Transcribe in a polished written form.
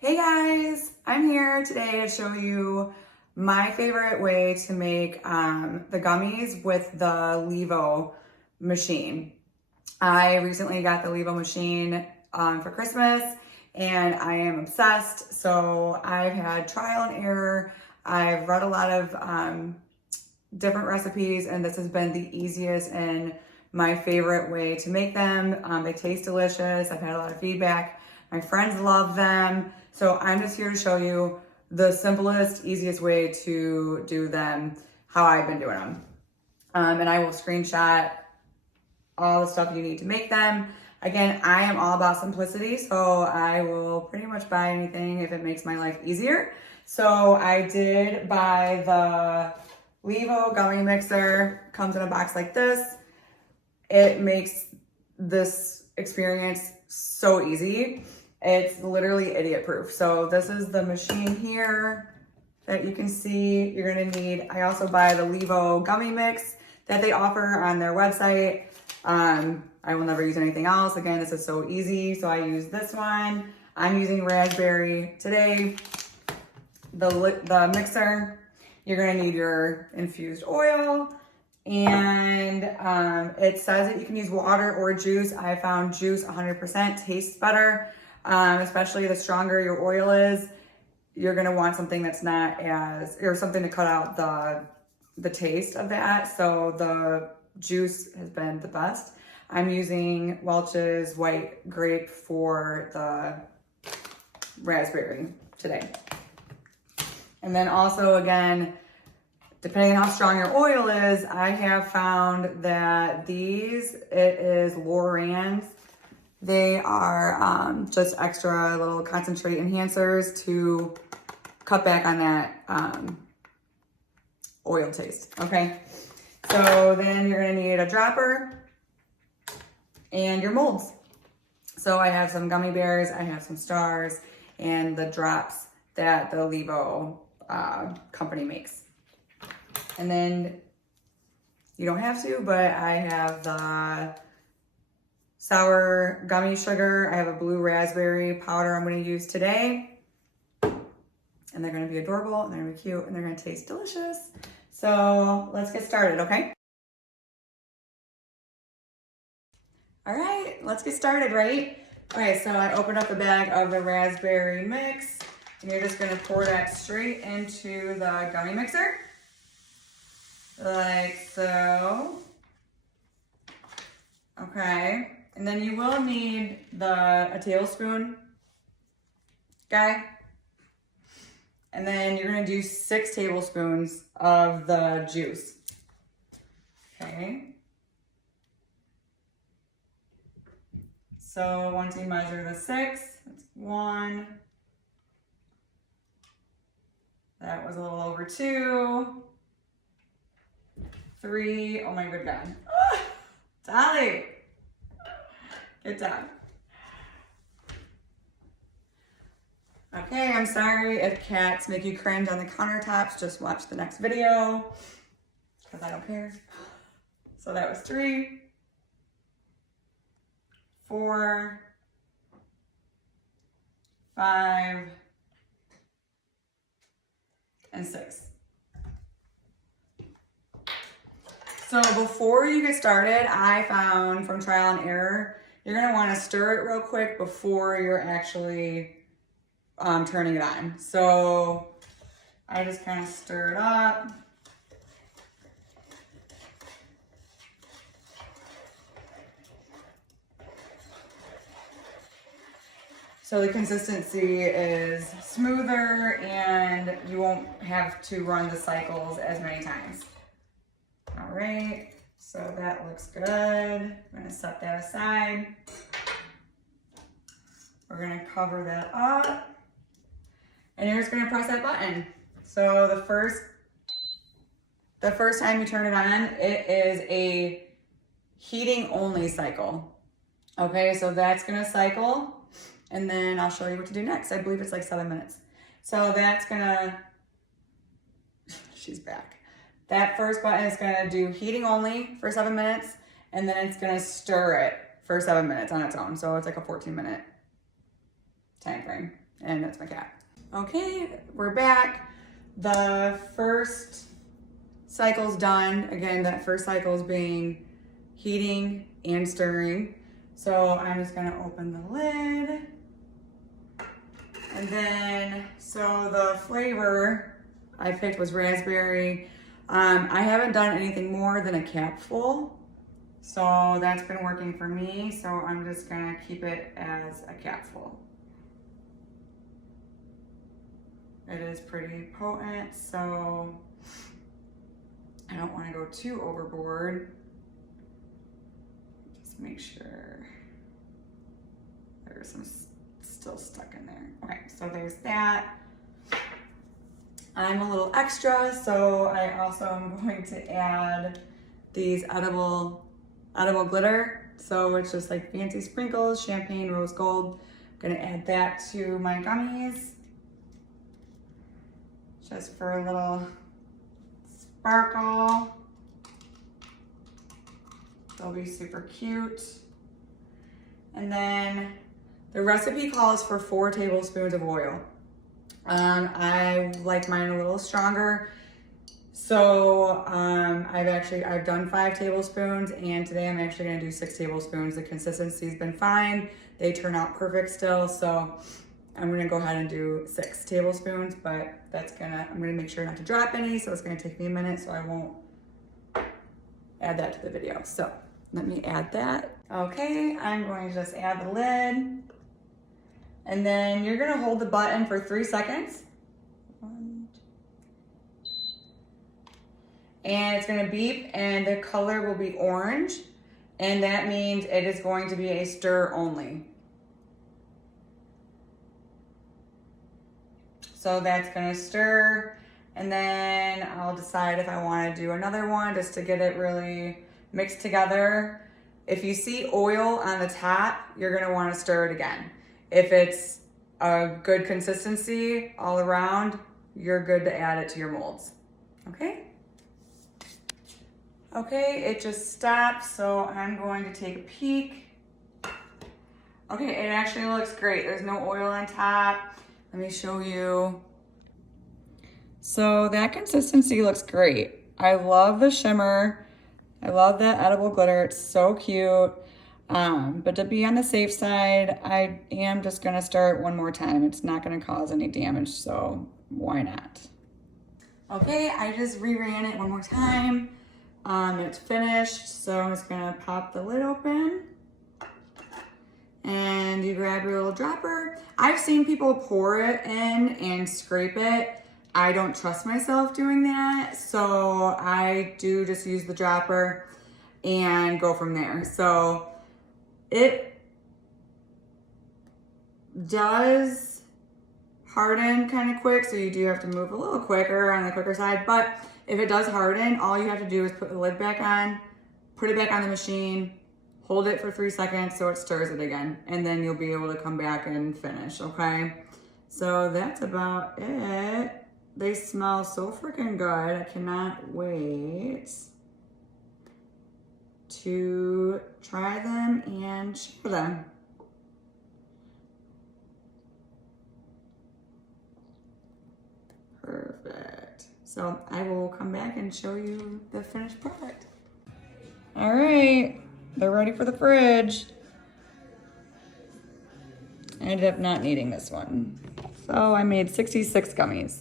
Hey guys, I'm here today to show you my favorite way to make the gummies with the Levo machine. I recently got the Levo machine for Christmas and I am obsessed. So I've had trial and error. I've read a lot of different recipes and this has been the easiest and my favorite way to make them. They taste delicious. I've had a lot of feedback. My friends love them. So I'm just here to show you the simplest, easiest way to do them, how I've been doing them. And I will screenshot all the stuff you need to make them. Again, I am all about simplicity, so I will pretty much buy anything if it makes my life easier. So I did buy the Levo gummy mixer. Comes in a box like this. It makes this experience so easy. It's literally idiot proof. So this is the machine here that you can see you're gonna need. I also buy the Levo gummy mix that they offer on their website. I will never use anything else. Again, this is so easy. So I use this one. I'm using raspberry today. The mixer, you're gonna need your infused oil. And it says that you can use water or juice. I found juice 100% tastes better. Especially the stronger your oil is, you're gonna want something that's not as, or something to cut out the taste of that. So the juice has been the best. I'm using Welch's white grape for the raspberry today. And then also again, depending on how strong your oil is, I have found that these, it is Loran's. They are just extra little concentrate enhancers to cut back on that oil taste, okay? So then you're gonna need a dropper and your molds. So I have some gummy bears, I have some stars, and the drops that the Levo company makes. And then you don't have to, but I have the sour gummy sugar. I have a blue raspberry powder I'm going to use today. And they're going to be adorable, and they're going to be cute, and they're going to taste delicious. So let's get started, okay? All right, let's get started, right? Okay, so I opened up the bag of the raspberry mix, and you're just going to pour that straight into the gummy mixer. Like so. Okay. And then you will need a tablespoon guy. And then you're gonna do 6 tablespoons of the juice. Okay. So once you measure the 6, that's 1. That was a little over 2. 3, oh my good God. Ah, Dolly, good job. Okay, I'm sorry if cats make you cringe on the countertops, just watch the next video, because I don't care. So that was 3, 4, 5, and 6. So before you get started, I found from trial and error, you're gonna wanna stir it real quick before you're actually turning it on. So I just kind of stir it up. So the consistency is smoother and you won't have to run the cycles as many times. All right, so that looks good. I'm gonna set that aside. We're gonna cover that up. And you're just gonna press that button. So the first time you turn it on, it is a heating only cycle. Okay, so that's gonna cycle. And then I'll show you what to do next. I believe it's like 7 minutes. So that's gonna, she's back. That first button is gonna do heating only for 7 minutes, and then it's gonna stir it for 7 minutes on its own. So it's like a 14-minute time frame. And that's my cat. Okay, we're back. The first cycle's done. Again, that first cycle is being heating and stirring. So I'm just gonna open the lid. And then, so the flavor I picked was raspberry. I haven't done anything more than a capful. So that's been working for me. So I'm just gonna keep it as a capful. It is pretty potent, so I don't want to go too overboard. Just make sure there's some still stuck in there. Okay, so there's that. I'm a little extra, so I also am going to add these edible glitter. So it's just like fancy sprinkles, champagne, rose gold. I'm gonna add that to my gummies, just for a little sparkle. They'll be super cute. And then the recipe calls for 4 tablespoons of oil. I like mine a little stronger. So I've done 5 tablespoons, and today I'm actually gonna do 6 tablespoons. The consistency's been fine. They turn out perfect still. So I'm gonna go ahead and do 6 tablespoons, but I'm gonna make sure not to drop any, so it's gonna take me a minute, so I won't add that to the video. So let me add that. Okay, I'm going to just add the lid. And then you're gonna hold the button for 3 seconds. And it's gonna beep, and the color will be orange. And that means it is going to be a stir only. So that's gonna stir, and then I'll decide if I wanna do another one just to get it really mixed together. If you see oil on the top, you're gonna wanna stir it again. If it's a good consistency all around, you're good to add it to your molds, okay? Okay, it just stopped, so I'm going to take a peek. Okay, it actually looks great. There's no oil on top. Let me show you. So that consistency looks great. I love the shimmer. I love that edible glitter. It's so cute. But to be on the safe side, I am just gonna start one more time. It's not gonna cause any damage, so why not? Okay, I just reran it one more time. It's finished, so I'm just gonna pop the lid open. And you grab your little dropper. I've seen people pour it in and scrape it. I don't trust myself doing that, so I do just use the dropper and go from there. So it does harden kind of quick, so you do have to move a little quicker on the quicker side, but if it does harden, all you have to do is put the lid back on, put it back on the machine, hold it for 3 seconds so it stirs it again, and then you'll be able to come back and finish, okay? So that's about it. They smell so freaking good. I cannot wait to try them and share them. Perfect. So I will come back and show you the finished product. All right. They're ready for the fridge. I ended up not needing this one. So I made 66 gummies.